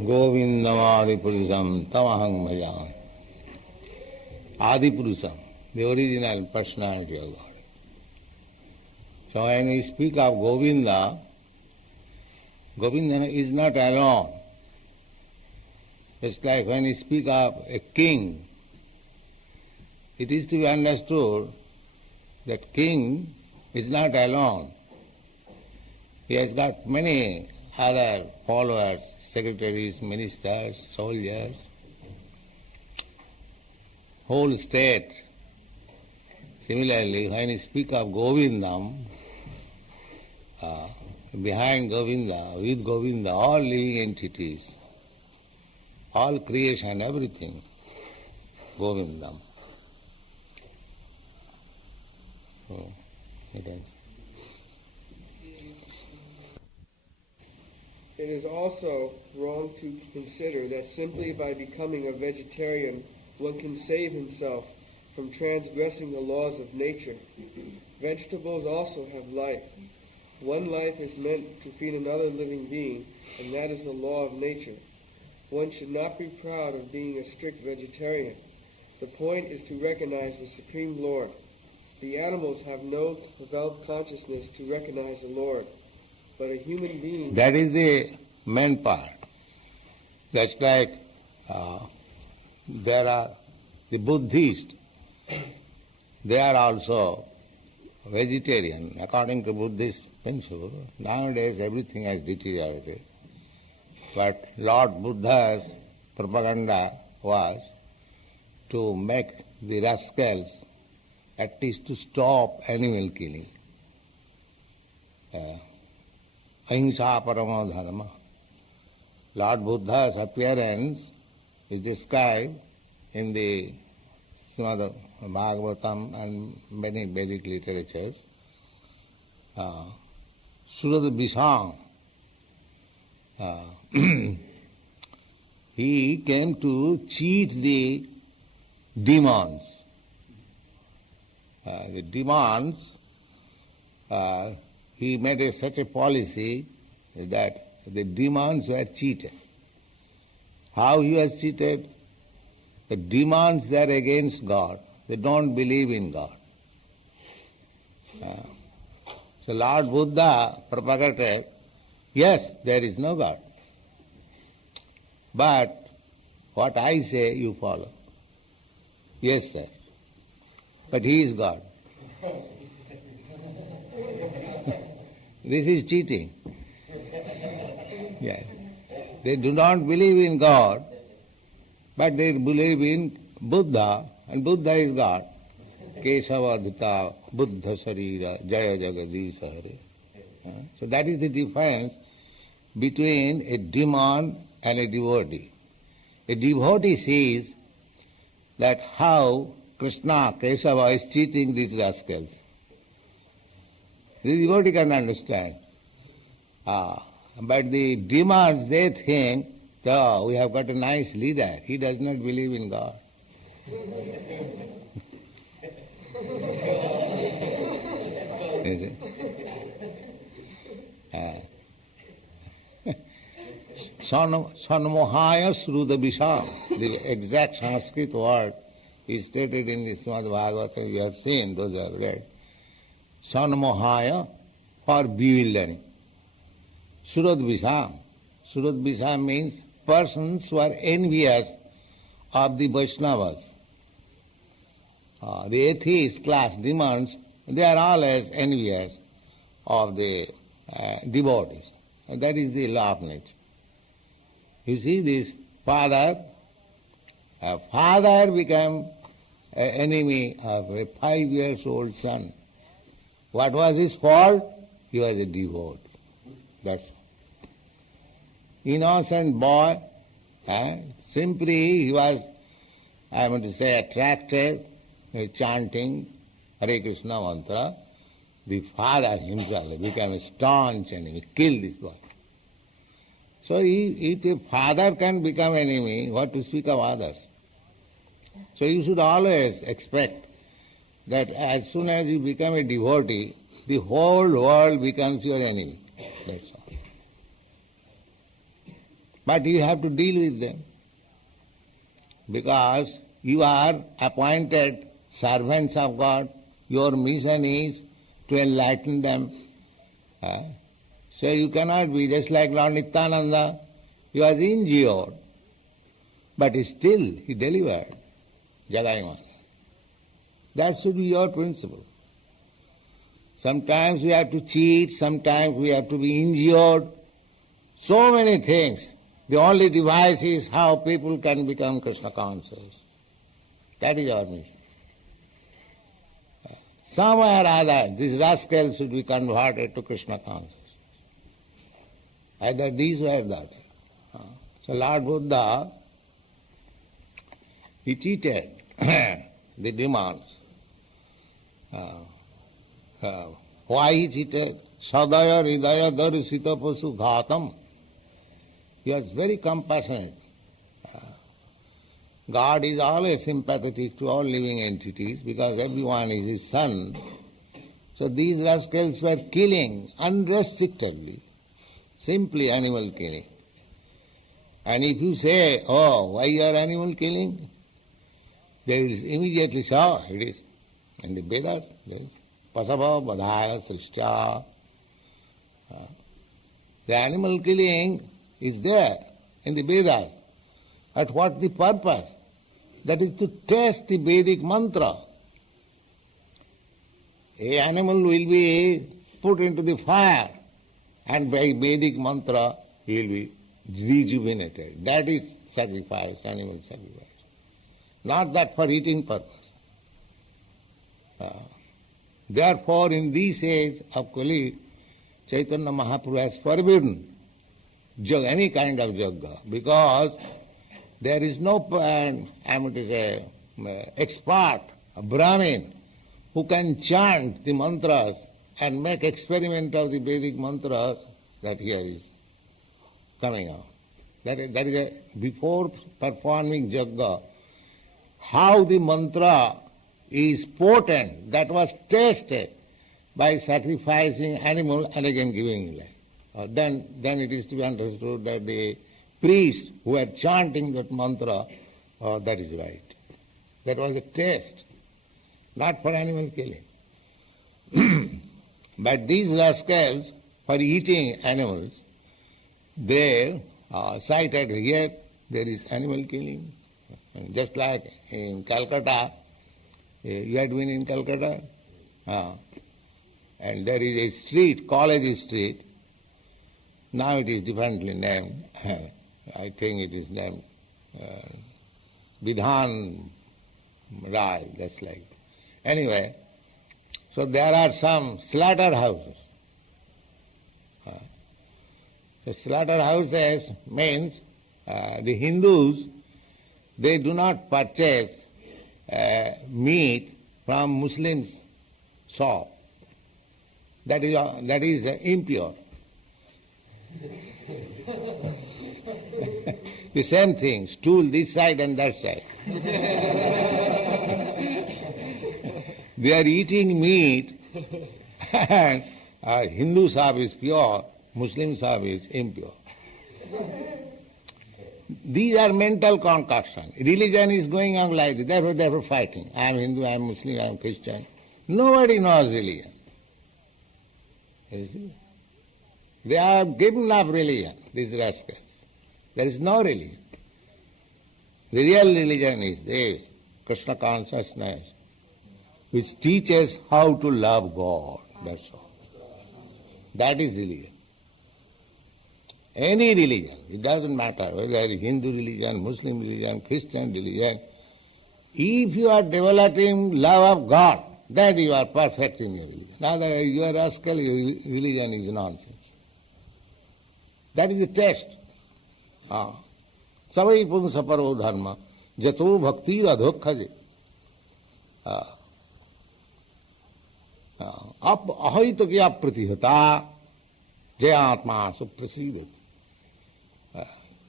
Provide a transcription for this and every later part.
Govindam Adipurusam Tamaham Bhajami. Adipurusam, the original personality of God. So when we speak of Govinda, Govinda is not alone. It's like when we speak of a king, it is to be understood that king is not alone. He has got many other followers, secretaries, ministers, soldiers, whole state. Similarly, when you speak of Govindam, behind Govinda, with Govinda, all living entities, all creation, everything, Govindam. So, it is. It is also wrong to consider that simply by becoming a vegetarian one can save himself from transgressing the laws of nature. Vegetables also have life. One life is meant to feed another living being, and that is the law of nature. One should not be proud of being a strict vegetarian. The point is to recognize the Supreme Lord. The animals have no developed consciousness to recognize the Lord, but a human being... That is the main part. That's like there are the Buddhists, they are also vegetarian. According to Buddhist principle, nowadays everything has deteriorated. But Lord Buddha's propaganda was to make the rascals at least to stop animal killing. Ahimsa paramo dharma. Lord Buddha's appearance is described in the Srimad Bhagavatam and many Vedic literatures. Sṛṣṭa, he came to cheat the demons. The demons, he made such a policy that the demons were cheated. How he was cheated? The demons, they are against God. They don't believe in God. So Lord Buddha propagated, yes, there is no God. But what I say, you follow. Yes, sir. But he is God. This is cheating. Yeah. They do not believe in God, but they believe in Buddha, and Buddha is God. Caitanya Buddha Sṛṣṭa Jaya Jagadīsa Hare. So that is the difference between a demon and a devotee. A devotee sees that how Krishna, Paśavo is cheating these rascals. The devotee can understand. But the demons, they think, oh, we have got a nice leader. He does not believe in God. Sanmohaya sruda visham. The exact Sanskrit word is stated in the Srimad Bhagavatam. You have seen, those who have read. Sanmohaya, for bewildering. Surad visham. Surad visham means persons who are envious of the Vaishnavas. The atheist class demons, they are always envious of the devotees. And that is the law of nature. You see, this father became an enemy of a 5-year-old son. What was his fault? He was a devotee. That's all. Innocent boy, simply he was, I want to say, attracted with chanting Hare Krishna mantra. The father himself became a staunch enemy, killed this boy. So if a father can become enemy, what to speak of others? So you should always expect that as soon as you become a devotee, the whole world becomes your enemy. That's all. But you have to deal with them, because you are appointed servants of God. Your mission is to enlighten them. So you cannot be just like Lord Nityananda. He was injured, but still he delivered Jagai. That should be your principle. Sometimes we have to cheat, sometimes we have to be injured. So many things. The only device is how people can become Krishna conscious. That is our mission. Somewhere or other, these rascals should be converted to Krishna consciousness. Either this or that. So Lord Buddha, he cheated the demons. Why he cheated? Sadaya-hṛdaya darśita-paśu-ghātam. He was very compassionate. God is always sympathetic to all living entities because everyone is his son. So these rascals were killing unrestrictedly, simply animal killing. And if you say, oh, why you are animal killing? They will immediately say, oh, it is in the Vedas, there is Paśavo, vadhāya, sṛṣṭa. The animal killing is there in the Vedas. But what the purpose? That is to test the Vedic mantra. A animal will be put into the fire, and by Vedic mantra he will be rejuvenated. That is sacrifice, animal sacrifice. Not that for eating purpose. Therefore, in this age of Kali, Caitanya Mahāprabhu has forbidden any kind of yajña, because there is no expert, a Brahmin, who can chant the mantras and make experiment of the Vedic mantras that here is coming out. That is before performing yajña, how the mantra is potent, that was tested by sacrificing animal and again giving life. Then it is to be understood that the priests who are chanting that mantra, that is right. That was a test, not for animal killing. But these rascals, for eating animals, they cited here there is animal killing. Just like in Calcutta, you had been in Calcutta, and there is a street, College Street. Now it is differently named. I think it is named Vidhan Rai, just like. Anyway, so there are some slaughterhouses. So slaughterhouses means the Hindus, they do not purchase meat from Muslims' shop. That is impure. The same thing, stool this side and that side. They are eating meat, and Hindu shop is pure, Muslim shop is impure. These are mental concoctions. Religion is going on like this, therefore fighting. I am Hindu, I am Muslim, I am Christian. Nobody knows religion. You see? They are given up religion, these rascals. There is no religion. The real religion is this, Krishna consciousness, which teaches how to love God. That's all. That is religion. Any religion, it doesn't matter whether it is Hindu religion, Muslim religion, Christian religion. If you are developing love of God, then you are perfect in your religion. Now that you are rascal, your religion is nonsense. That is the test. Savai punsa paro dharma, jato bhakti adhokhaje. Ahayita kya pratihata, jayatma suprasidati.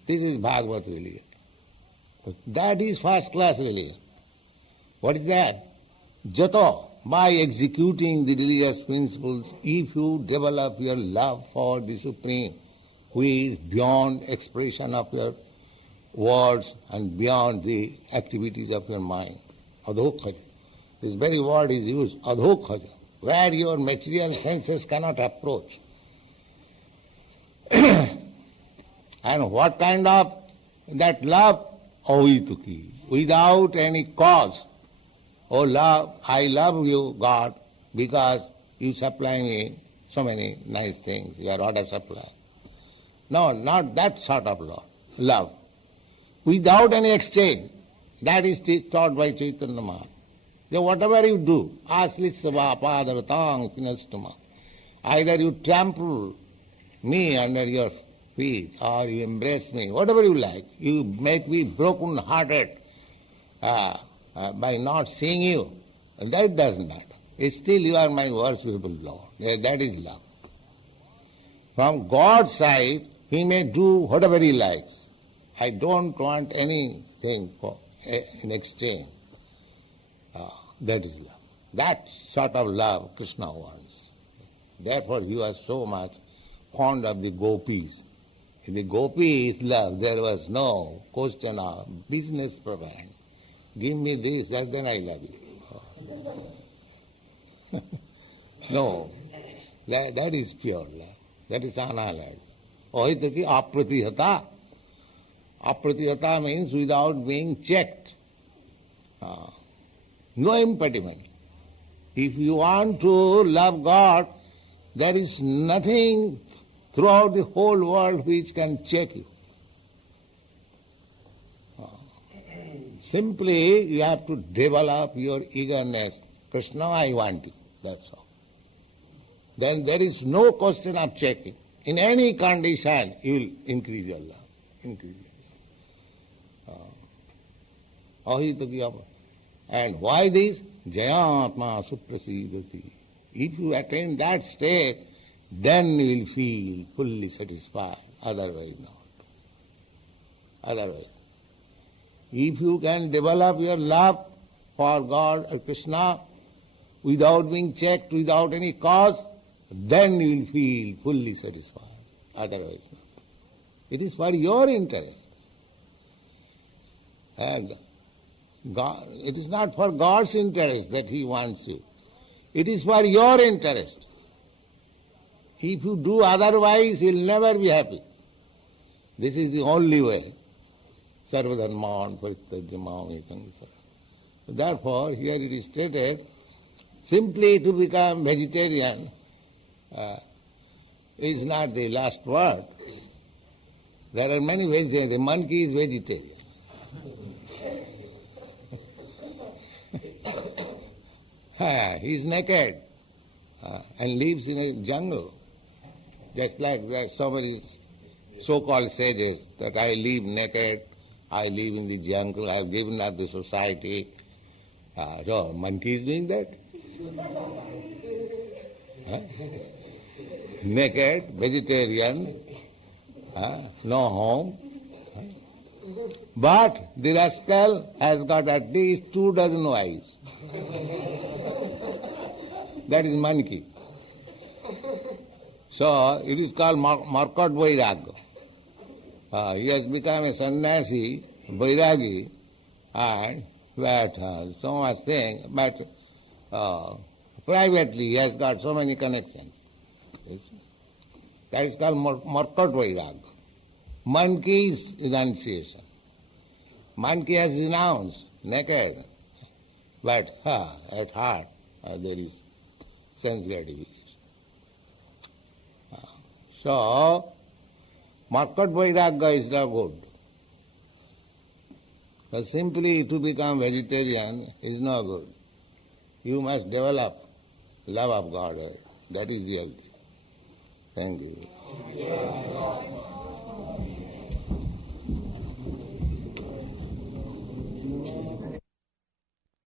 This is Bhagavad religion. That is first class religion. What is that? Jato, by executing the religious principles, if you develop your love for the Supreme, who is beyond expression of your words and beyond the activities of your mind. Adhokhaja. This very word is used, adhokhaja, where your material senses cannot approach. And what kind of that love? Avituki, without any cause. Oh love, I love you, God, because you supply me so many nice things, your order supply. No, not that sort of love. Without any exchange. That is taught by Caitanya Mahāprabhu. So whatever you do, sympathetic, either you trample me under your feet or you embrace me, whatever you like, you make me broken-hearted by not seeing you, that doesn't matter. Still you are my worshipable Lord. That is love. From God's side, He may do whatever He likes. I don't want anything in exchange. That is love. That sort of love Krishna wants. Therefore He was so much fond of the gopis. In the gopis' love, there was no question of business propaganda. Give me this, and then I love you. No, that is pure love. That is unalloyed. Ohitaki apratihata. Apratihata means without being checked. No impediment. If you want to love God, there is nothing throughout the whole world which can check you. Simply you have to develop your eagerness. Krishna, I want you. That's all. Then there is no question of checking. In any condition, you will increase your love. Increase your love. And why this? Jayatma suprasidati. If you attain that state, then you will feel fully satisfied. Otherwise not. Otherwise. If you can develop your love for God or Krishna without being checked, without any cause, then you will feel fully satisfied. Otherwise not. It is for your interest. And God, it is not for God's interest that He wants you. It is for your interest. If you do otherwise, you will never be happy. This is the only way. Sarvadharman parityajya mamekam sara. Therefore, here it is stated, simply to become vegetarian is not the last word. There are many vegetarians. The monkey is vegetarian. He is naked and lives in a jungle. Just like there are so many so-called sages that I live naked, I live in the jungle, I have given up the society. So, monkey is doing that? Naked, vegetarian, no home. But the rascal has got at least 24 wives. That is monkey. So it is called Markot Vairagya. He has become a sannyasi, Vairagi, and that so much thing, but privately he has got so many connections. That is called Markot Vairagya. Monkey's renunciation. Monkey has renounced, naked, but at heart there is sense gratification. So, Markot Vairagya is not good. But simply to become vegetarian is not good. You must develop love of God. That is the healthy. Thank you.